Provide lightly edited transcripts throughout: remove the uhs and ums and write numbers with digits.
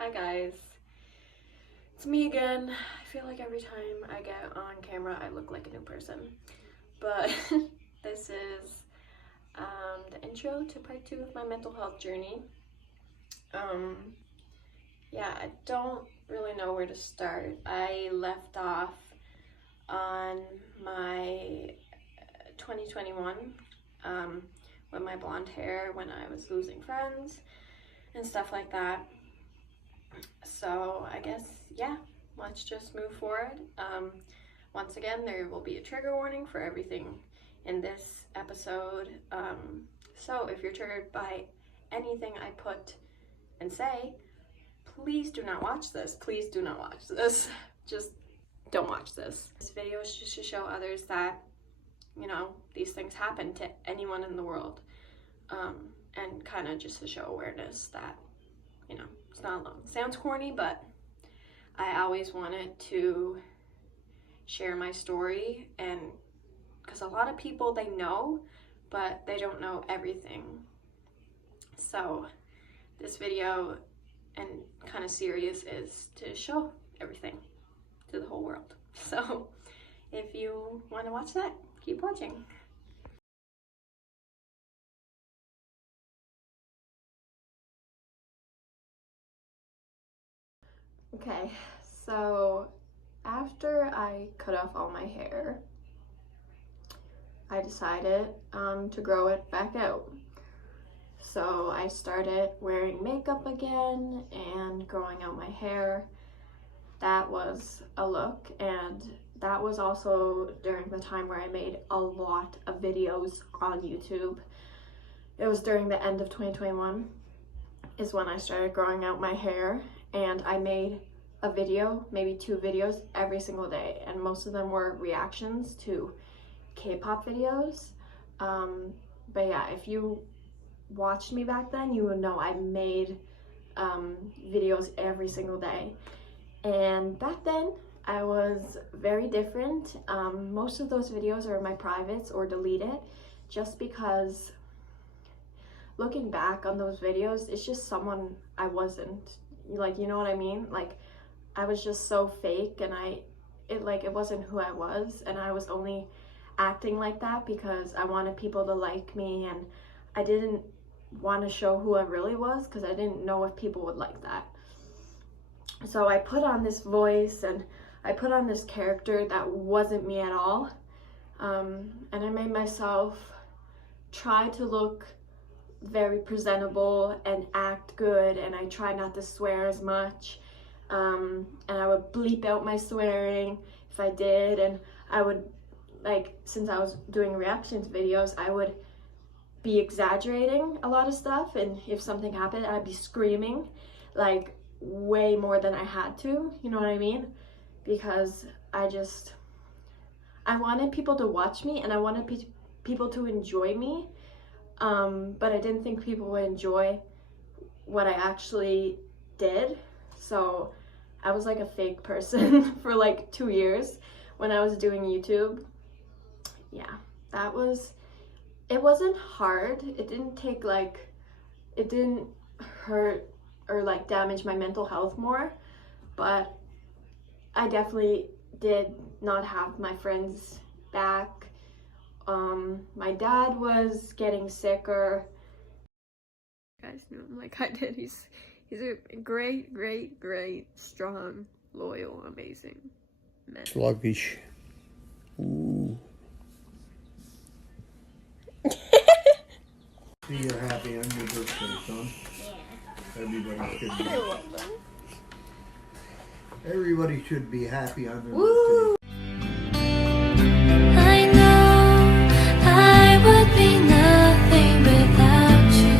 Hi guys, it's me again. I feel like every time I get on camera I look like a new person, but this is the intro to part 2 of my mental health journey. Yeah, I don't really know where to start. I left off on my 2021 with my blonde hair when I was losing friends and stuff like that. So I guess, yeah, let's just move forward. Once again, there will be a trigger warning for everything in this episode. So if you're triggered by anything I put and say, please do not watch this. Please do not watch this. Just don't watch this. This video is just to show others that, you know, these things happen to anyone in the world. And kind of just to show awareness that, you know, it's not alone. Sounds corny, but I always wanted to share my story, and because a lot of people, they know, but they don't know everything. So this video and kind of series is to show everything to the whole world. So if you want to watch that, keep watching. Okay, so after I cut off all my hair, I decided to grow it back out. So I started wearing makeup again and growing out my hair. That was a look, and that was also during the time where I made a lot of videos on YouTube. It was during the end of 2021 is when I started growing out my hair, and I made a video, maybe 2 videos every single day, and most of them were reactions to K-pop videos. But yeah, if you watched me back then, you would know I made videos every single day. And back then I was very different. Most of those videos are my privates or deleted, just because looking back on those videos, it's just someone I wasn't. Like, you know what I mean? Like, I was just so fake, and it wasn't who I was, and I was only acting like that because I wanted people to like me, and I didn't want to show who I really was because I didn't know if people would like that. So I put on this voice, and I put on this character that wasn't me at all, and I made myself try to look very presentable and act good, and I try not to swear as much, and I would bleep out my swearing if I did, and I would, like, since I was doing reactions videos, I would be exaggerating a lot of stuff, and if something happened, I'd be screaming like way more than I had to, you know what I mean? Because I wanted people to watch me, and I wanted people to enjoy me, but I didn't think people would enjoy what I actually did. So I was like a fake person for like 2 years when I was doing YouTube. Yeah, it wasn't hard. It didn't hurt or like damage my mental health more, but I definitely did not have my friends back. My dad was getting sicker. You guys knew him like I did. He's a great, strong, loyal, amazing man. Sluggish. Ooh. See, you're happy on your birthday, son. Yeah. Everybody should be happy on their birthday. I know I would be nothing without you.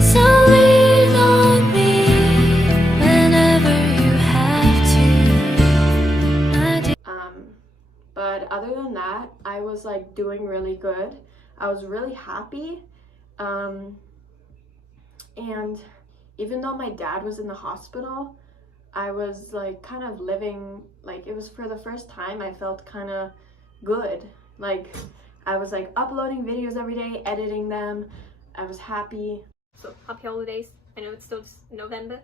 So lean on me whenever you have to. But other than that, I was like doing really good. I was really happy. And even though my dad was in the hospital, I was like kind of living, like, it was for the first time I felt kind of good. Like, I was like uploading videos every day, editing them, I was happy. So happy holidays. I know it's still November.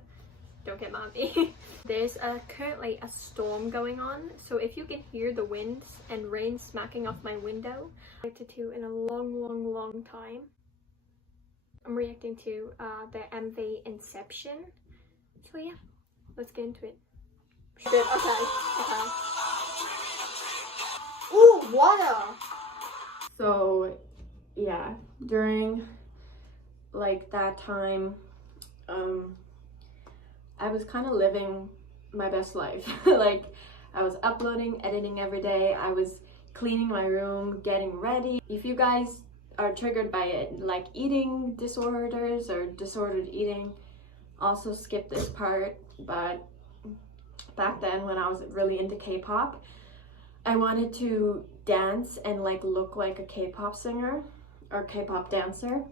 Don't get mad at me. There's currently a storm going on, so if you can hear the winds and rain smacking off my window, I reacted to in a long time. I'm reacting to the MV Inception. So yeah, let's get into it. Good, okay. Ooh, water! So yeah, during like that time, I was kind of living my best life. Like, I was uploading, editing every day. I was cleaning my room, getting ready. If you guys are triggered by it, like eating disorders or disordered eating, also skip this part. But back then, when I was really into K-pop, I wanted to dance and like look like a K-pop singer or K-pop dancer.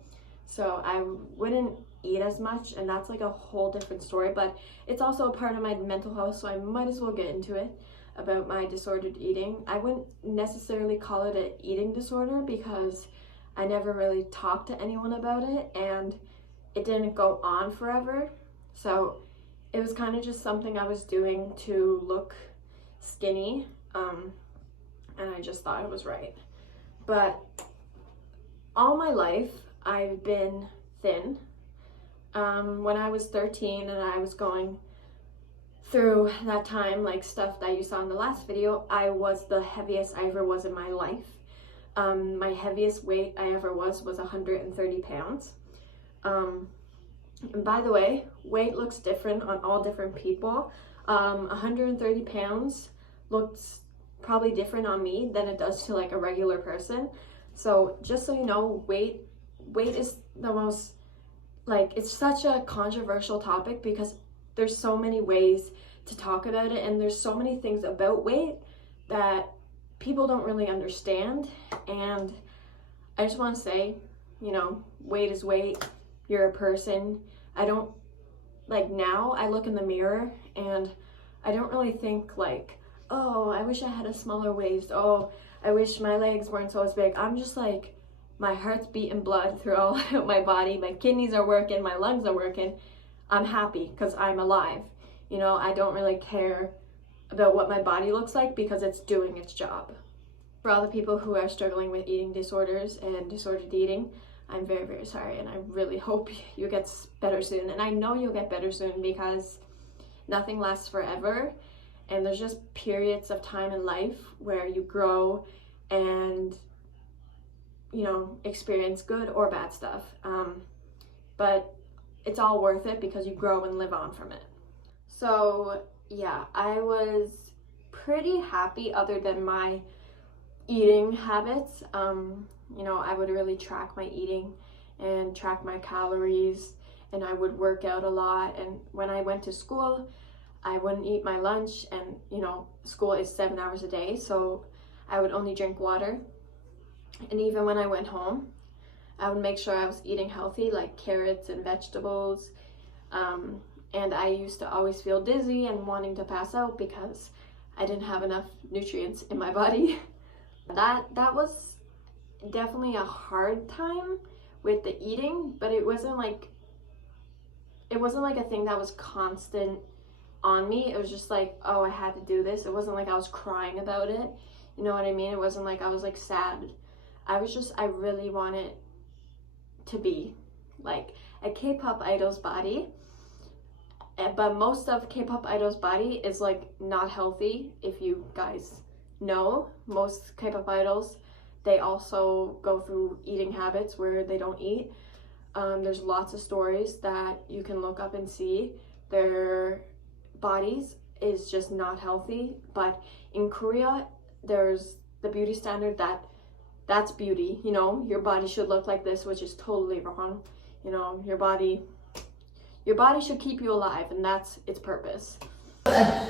So I wouldn't eat as much, and that's like a whole different story, but it's also a part of my mental health, so I might as well get into it about my disordered eating. I wouldn't necessarily call it an eating disorder because I never really talked to anyone about it, and it didn't go on forever. So it was kind of just something I was doing to look skinny, and I just thought it was right. But all my life I've been thin. When I was 13 and I was going through that time, like stuff that you saw in the last video, I was the heaviest I ever was in my life. My heaviest weight I ever was 130 pounds. And by the way, weight looks different on all different people. 130 pounds looks probably different on me than it does to like a regular person. So just so you know, weight is the most, like, it's such a controversial topic because there's so many ways to talk about it, and there's so many things about weight that people don't really understand. And I just want to say, you know, weight is weight. You're a person. I don't, like, now I look in the mirror and I don't really think like, oh, I wish I had a smaller waist. Oh, I wish my legs weren't so as big. I'm just like, my heart's beating blood through all my body. My kidneys are working, my lungs are working. I'm happy because I'm alive. You know, I don't really care about what my body looks like because it's doing its job. For all the people who are struggling with eating disorders and disordered eating, I'm very sorry, and I really hope you get better soon. And I know you'll get better soon because nothing lasts forever, and there's just periods of time in life where you grow and, you know, experience good or bad stuff. But it's all worth it because you grow and live on from it. So yeah, I was pretty happy other than my eating habits. You know, I would really track my eating and track my calories, and I would work out a lot. And when I went to school, I wouldn't eat my lunch, and you know, school is 7 hours a day, so I would only drink water. And even when I went home, I would make sure I was eating healthy, like carrots and vegetables. And I used to always feel dizzy and wanting to pass out because I didn't have enough nutrients in my body. That was definitely a hard time with the eating, but it wasn't like a thing that was constant on me. It was just like, oh, I had to do this. It wasn't like I was crying about it. You know what I mean? It wasn't like I was like sad. I really wanted to be like a K-pop idol's body. But most of K-pop idol's body is like not healthy. If you guys know, most K-pop idols, they also go through eating habits where they don't eat. There's lots of stories that you can look up and see. Their bodies is just not healthy. But in Korea, there's the beauty standard that's beauty. You know, your body should look like this, which is totally wrong. You know, your body should keep you alive, and that's its purpose.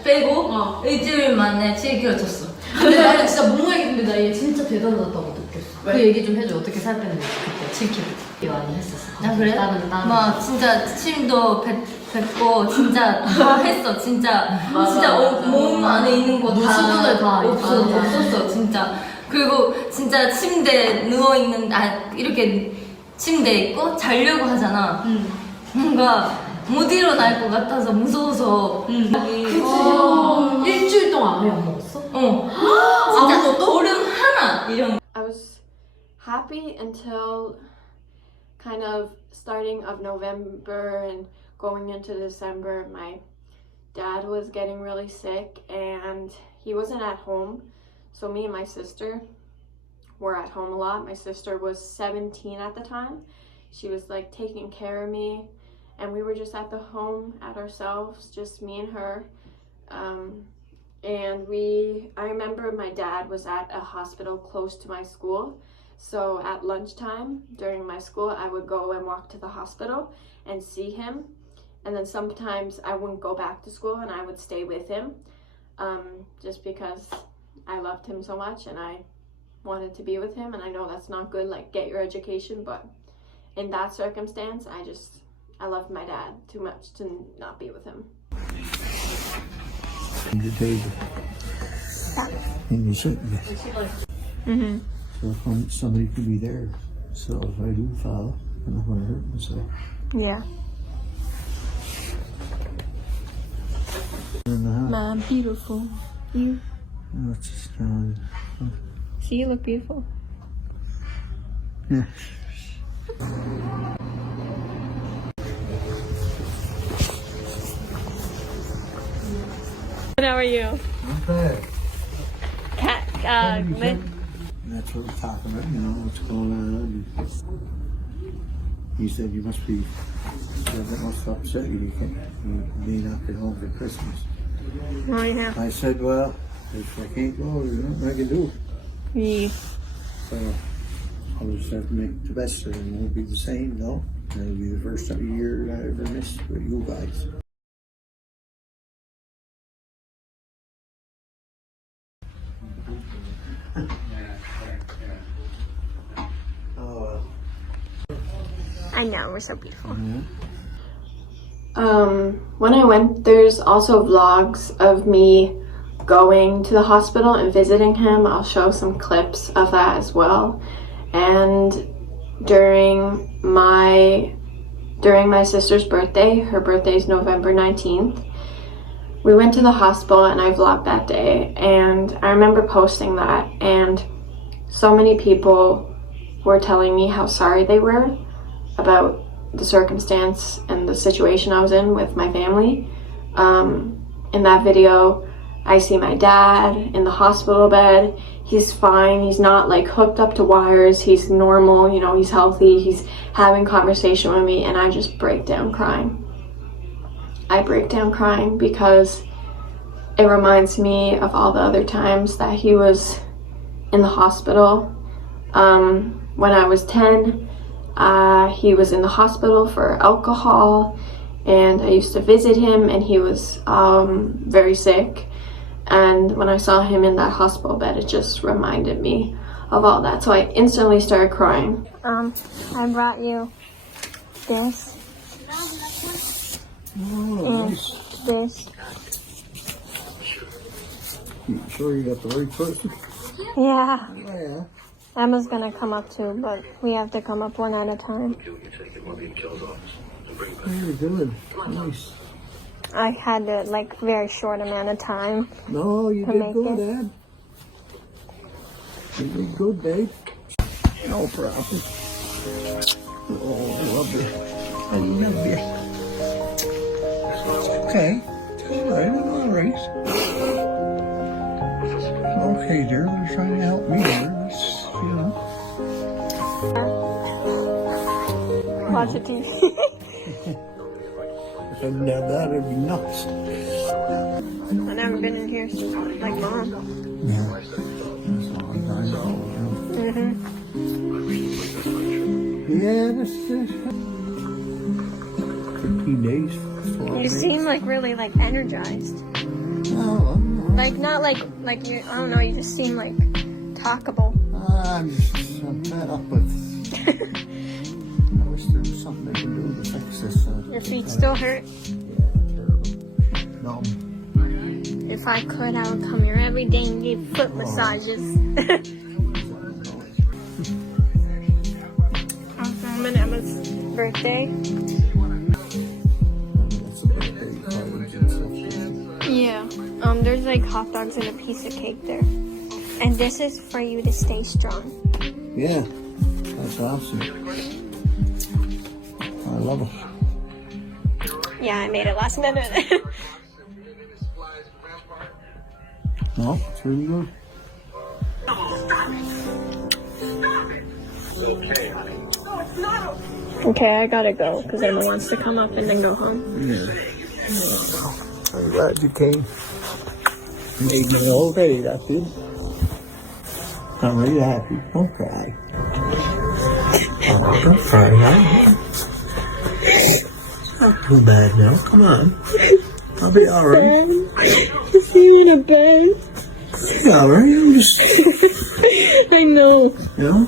빼고 일주일 만에 7kg 쪘어. 근데 나는 진짜 몸무게 근데 나 얘 진짜 대단하다고 느꼈어. 그 얘기 좀 해줘. 어떻게 살 뺐는지 그때 7kg 많이 했었어. 아 그래? 막 진짜 침도 뱉고 진짜 다 했어. 진짜 몸 안에 있는 거 다 수분을 다 없었어 진짜. 그리고 진짜 침대에 누워 있는 이렇게 침대에 있고 자려고 하잖아. 뭔가 못 일어날 것 같아서 무서워서. 일주일 동안 아예 안 먹었어? 진짜 얼음 하나 이런. I was happy until kind of starting of November and going into December. My dad was getting really sick and he wasn't at home. So me and my sister were at home a lot. My sister was 17 at the time. She was like taking care of me and we were just at the home at ourselves, just me and her. I remember my dad was at a hospital close to my school. So at lunchtime during my school, I would go and walk to the hospital and see him. And then sometimes I wouldn't go back to school and I would stay with him just because I loved him so much and I wanted to be with him. And I know that's not good, like get your education, but in that circumstance, I loved my dad too much to not be with him. The table. And you sit there. So if somebody could be there. So if I do fall, I'm not going to hurt myself. Yeah. In the house. Mom, beautiful. You. Oh, it's just, See, you look beautiful. yeah. How are you? Not bad. That's what we're talking about, you know, what's going on. He said you must be, that must upset you, you may not be home for Christmas. Oh, yeah. I said, well, if I can't go, there's nothing I can do. Yeah. So I'll just have to make the best of it. It won't be the same, no. It'll be the first year I ever missed with you guys. Oh, I know, we're so beautiful. yeah. When I went, there's also vlogs of me going to the hospital and visiting him. I'll show some clips of that as well. And during my sister's birthday, her birthday is November 19th, we went to the hospital and I vlogged that day. And I remember posting that and so many people were telling me how sorry they were about the circumstance and the situation I was in with my family. In that video, I see my dad in the hospital bed. He's fine. He's not like hooked up to wires. He's normal, you know, he's healthy. He's having conversation with me and I just break down crying. I break down crying because it reminds me of all the other times that he was in the hospital. When I was 10, he was in the hospital for alcohol and I used to visit him and he was very sick. And when I saw him in that hospital bed, it just reminded me of all that. So I instantly started crying. I brought you this Oh, nice. this. You sure you got the right person? Yeah. Oh, yeah. Emma's gonna come up too, but we have to come up one at a time. Very good. Nice. I had to like very short amount of time. No, you To did make good, it. Ed. You did good, babe. No problem. Oh, I love you. I love you. Okay. All right. Okay, dear. They're trying to help me here. That's, you know. Watch the TV. If I didn't have that, it'd be nuts. I've never been in here like mom. Yeah. That's all I know. Yeah, this is 15 days. 12 You days. seem like really like energized. Oh, Like not like you. I don't know. You just seem like talkable. I'm fed up with. I wish there was something I can do to fix this. Your feet still hurt. No. If I could, I would come here every day and give foot massages. I'm birthday. That's a birthday party and stuff. Yeah. There's like hot dogs and a piece of cake there. And this is for you to stay strong. Yeah, that's awesome. I love it. Yeah, I made it last minute. No, it's really good. Okay, I gotta go because Emma wants to come up and then go home. Yeah. I'm glad you came. You made me all ready, that's it. I'm really happy. Don't cry. Oh, don't cry now. It's not too bad now. Come on. I'll be alright. Is he in a bed? Yeah, alright. I'm just, I know. you know,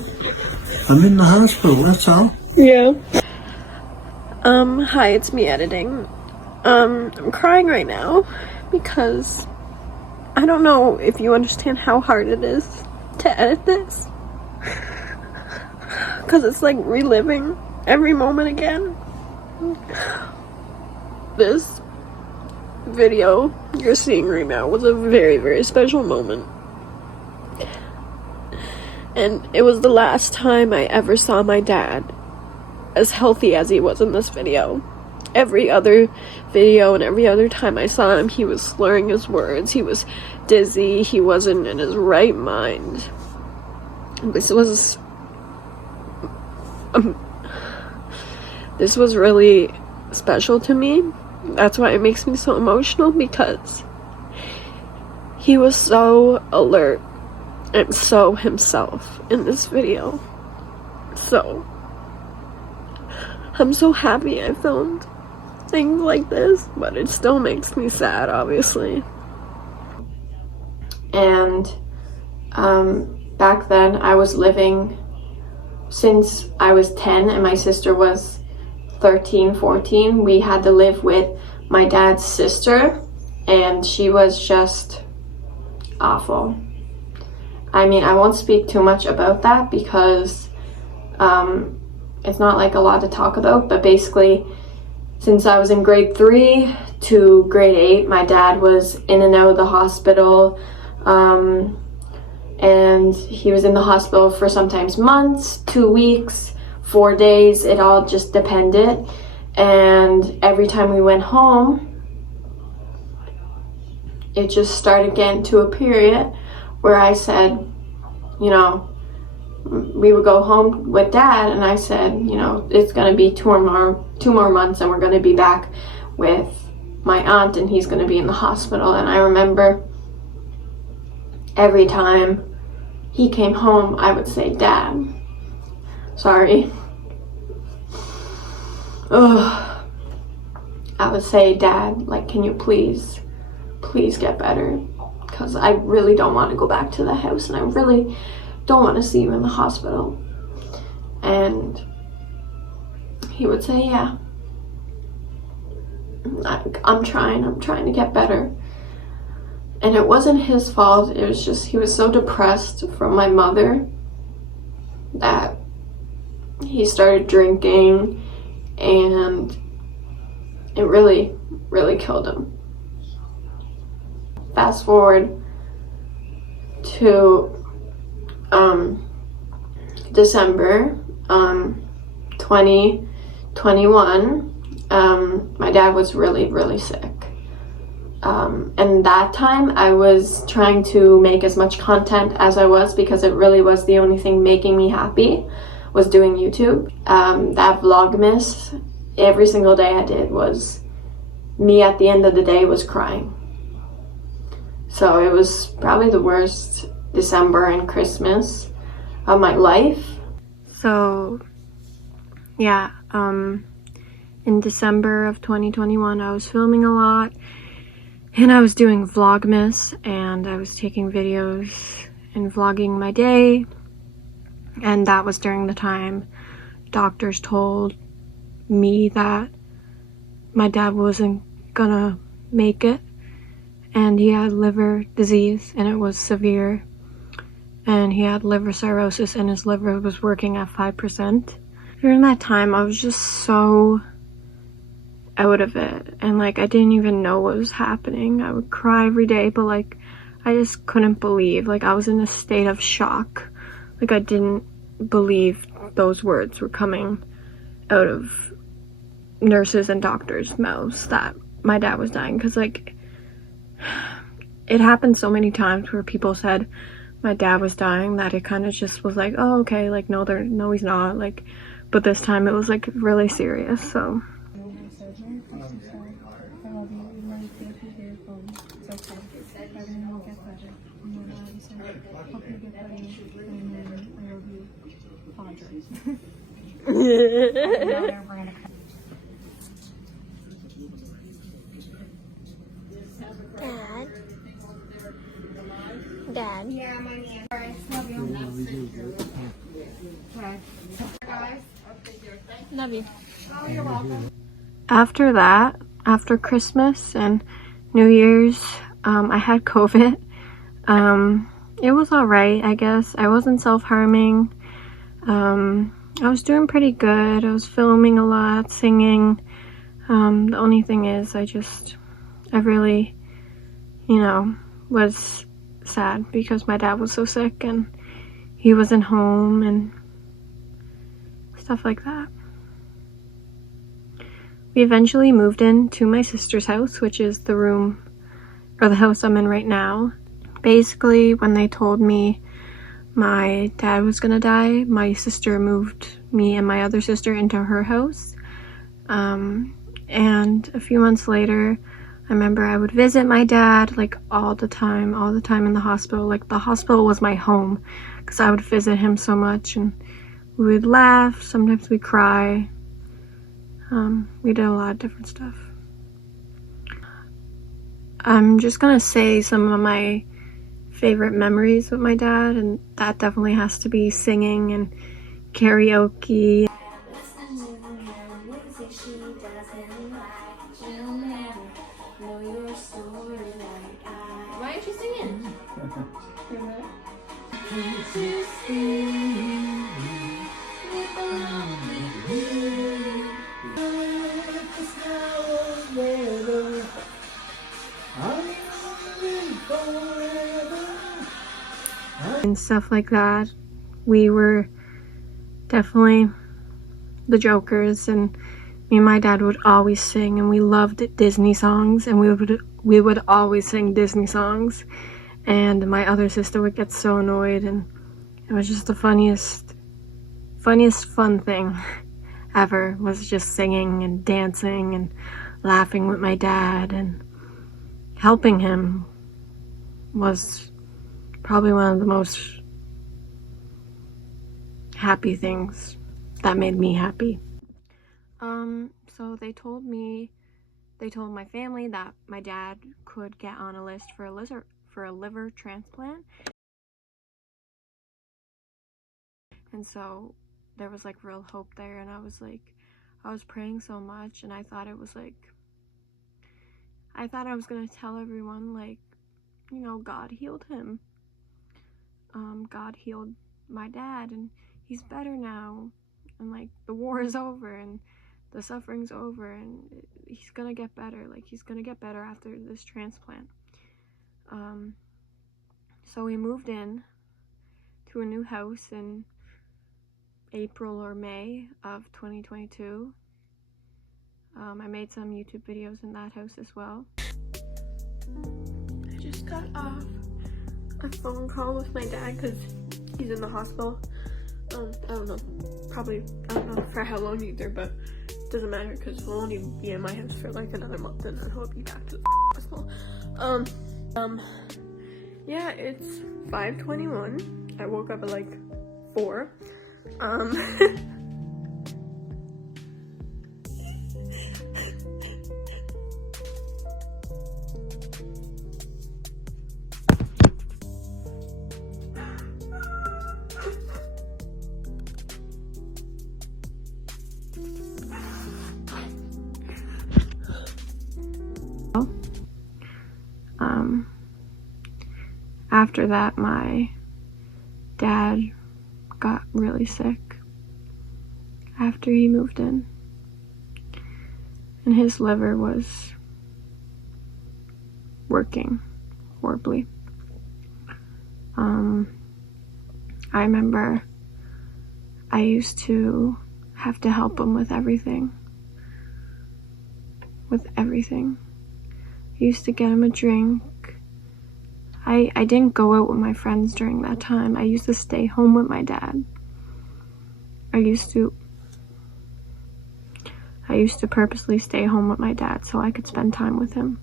I'm in the hospital, that's all. Yeah. Hi, it's me editing. I'm crying right now because I don't know if you understand how hard it is to edit this. Because it's like reliving every moment again. This video you're seeing right now was a very, very special moment. And it was the last time I ever saw my dad as healthy as he was in this video. Every other video and every other time I saw him, he was slurring his words, he was dizzy, he wasn't in his right mind. This was really special to me. That's why it makes me so emotional, because he was so alert and so himself in this video. So I'm so happy I filmed things like this, but it still makes me sad, obviously. And back then I was living, since I was 10 and my sister was 13, 14, we had to live with my dad's sister, and she was just awful. I mean, I won't speak too much about that because it's not like a lot to talk about, but basically since I was in grade 3 to grade 8, my dad was in and out of the hospital, and he was in the hospital for sometimes months, 2 weeks, 4 days, it all just depended. And every time we went home, it just started getting to a period where I said, you know, we would go home with dad, and I said, you know, it's gonna be two more months and we're gonna be back with my aunt and he's gonna be in the hospital. And I remember every time he came home, I would say, Dad, sorry. Ugh. I would say, Dad, like, can you please get better? Because I really don't want to go back to the house and I really don't want to see you in the hospital. And he would say, yeah, I'm trying to get better. And it wasn't his fault, it was just, he was so depressed from my mother that he started drinking, and it really, really killed him. Fast forward to December 2021, my dad was really, really sick. And that time I was trying to make as much content as I was, because it really was the only thing making me happy, was doing YouTube. That Vlogmas, every single day I did was me at the end of the day was crying. So it was probably the worst December and Christmas of my life. So yeah, in December of 2021 I was filming a lot, and I was doing Vlogmas, and I was taking videos and vlogging my day. And that was during the time doctors told me that my dad wasn't gonna make it, and he had liver disease and it was severe, and he had liver cirrhosis and his liver was working at 5%. during that time, I was just so out of it, and like I didn't even know what was happening. I would cry every day, but like I just couldn't believe, like I was in a state of shock. Like I didn't believe those words were coming out of nurses and doctors' mouths that my dad was dying, because like it happened so many times where people said my dad was dying that it kind of just was like, oh okay, like no he's not, like, but this time it was like really serious. So Dad. Love you. After that, after Christmas and New Year's, I had COVID. It was alright, I guess. I wasn't self-harming. I was doing pretty good. I was filming a lot, singing. The only thing is I really, was sad because my dad was so sick and he wasn't home and stuff like that. We eventually moved into my sister's house, which is the room or the house I'm in right now. Basically, when they told me my dad was gonna die, my sister moved me and my other sister into her house. And a few months later, I remember I would visit my dad like all the time in the hospital. Like the hospital was my home because I would visit him so much, and we would laugh, sometimes we'd cry. We did a lot of different stuff. I'm just gonna say some of my favorite memories with my dad, and that definitely has to be singing and karaoke. Why aren't you singing? And stuff like that. We were definitely the jokers, and me and my dad would always sing, and we loved Disney songs, and we would always sing Disney songs, and my other sister would get so annoyed, and it was just the funniest fun thing ever, was just singing and dancing and laughing with my dad, and helping him was probably one of the most happy things that made me happy. So they told my family that my dad could get on a list for a liver transplant. And so there was like real hope there, and I was praying so much, and I thought I was gonna tell everyone, like, God healed him. God healed my dad, and he's better now, and like the war is over and the suffering's over, and he's gonna get better. Like, he's gonna get better after this transplant. So we moved in to a new house in April or May of 2022. I made some YouTube videos in that house as well. I just got off a phone call with my dad because he's in the hospital. I don't know for how long either, but it doesn't matter because we'll only be in my house for like another month, and then he'll be back to the hospital. Yeah, it's 5:21. I woke up at like 4. After that, my dad got really sick. after he moved in. And his liver was working horribly. I remember I used to have to help him with everything. I used to get him a drink. I didn't go out with my friends during that time. I used to stay home with my dad. I used to purposely stay home with my dad so I could spend time with him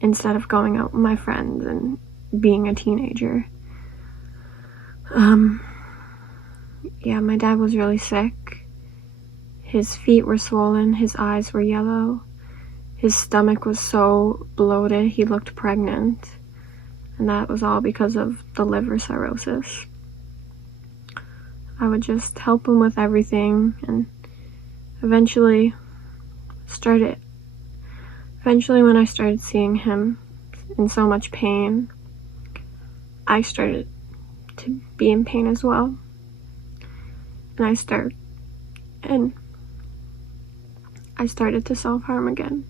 instead of going out with my friends and being a teenager. Yeah, my dad was really sick. His feet were swollen, his eyes were yellow, his stomach was so bloated he looked pregnant, and that was all because of the liver cirrhosis. I would just help him with everything, and eventually when I started seeing him in so much pain, I started to be in pain as well. And I started to self-harm again.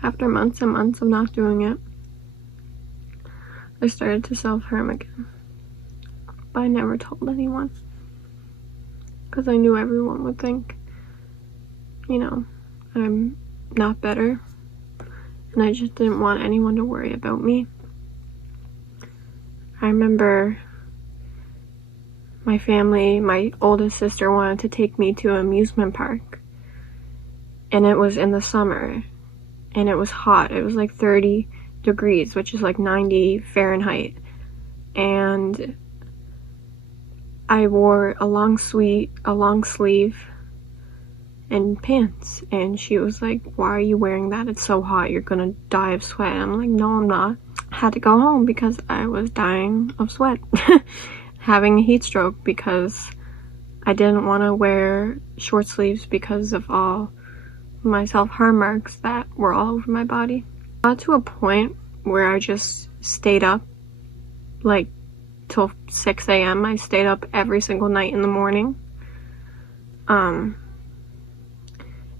After months and months of not doing it, I started to self-harm again. But I never told anyone, because I knew everyone would think, you know, I'm not better, and I just didn't want anyone to worry about me. I remember my family, my oldest sister wanted to take me to an amusement park, and it was in the summer, and it was hot. It was like 30 degrees, which is like 90 Fahrenheit, and I wore a long sleeve and pants, and she was like, "Why are you wearing that? It's so hot, you're gonna die of sweat." I'm like, "No, I'm not." I had to go home because I was dying of sweat. Having a heat stroke because I didn't want to wear short sleeves because of all my self-harm marks that were all over my body. I got to a point where I just stayed up like till 6 a.m. I stayed up every single night in the morning. And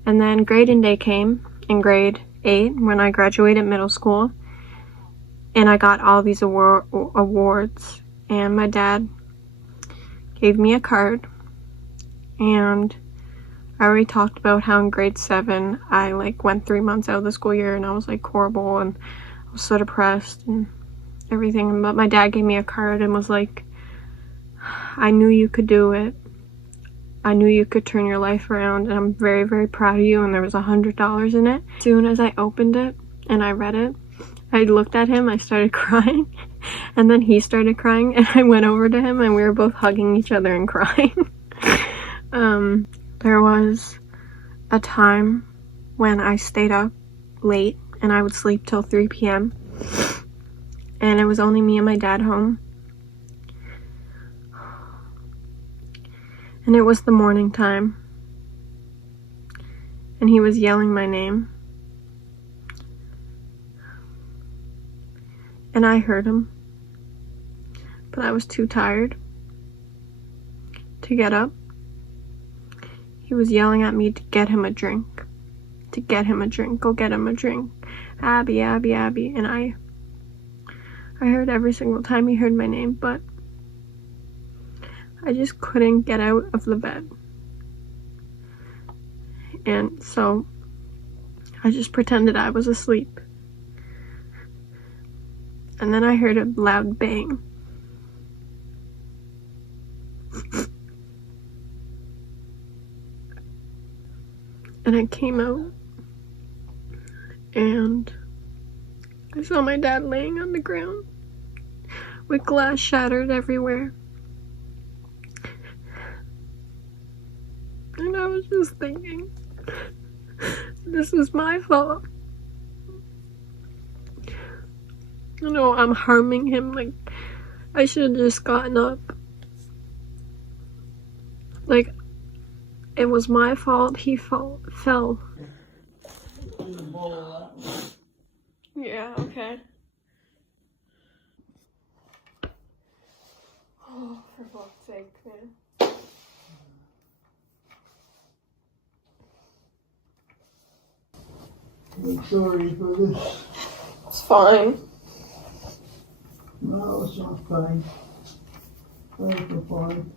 then grading day came in grade 8 when I graduated middle school, and I got all these awards, and my dad gave me a card, and I already talked about how in grade 7 I like went 3 months out of the school year and I was like horrible and I was so depressed and everything, but my dad gave me a card and was like, "I knew you could do it. I knew you could turn your life around, and I'm very, very proud of you," and there was $100 in it. As soon as I opened it and I read it, I looked at him, I started crying, and then he started crying, and I went over to him and we were both hugging each other and crying. There was a time when I stayed up late and I would sleep till 3 p.m. and it was only me and my dad home. And it was the morning time, and he was yelling my name, and I heard him, but I was too tired to get up. He was yelling at me to get him a drink, go get him a drink, Abby, Abby, Abby, and I heard every single time he heard my name, but I just couldn't get out of the bed. And so I just pretended I was asleep. And then I heard a loud bang. And I came out and I saw my dad laying on the ground with glass shattered everywhere. And I was just thinking, this is my fault. You know, I'm harming him. Like, I should have just gotten up. Like, it was my fault. He fell. Yeah, okay. Oh, for fuck's sake, man. I'm sorry for this. It's fine. No, it's not fine. It's not fine.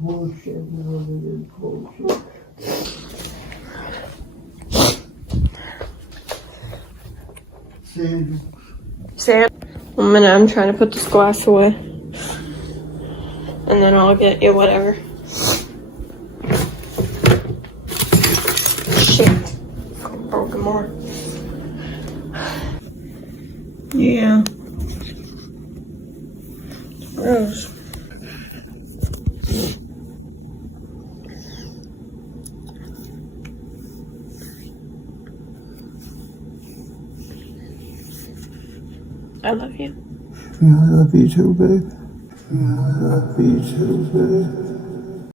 Bullshit, what it is, bullshit. Sandra. Sand. 1 minute, I'm trying to put this glass away. And then I'll get you whatever. Shit. Broken more. Yeah. Gross. I love you. Yeah, I love you too, babe. Yeah, I love you too, babe.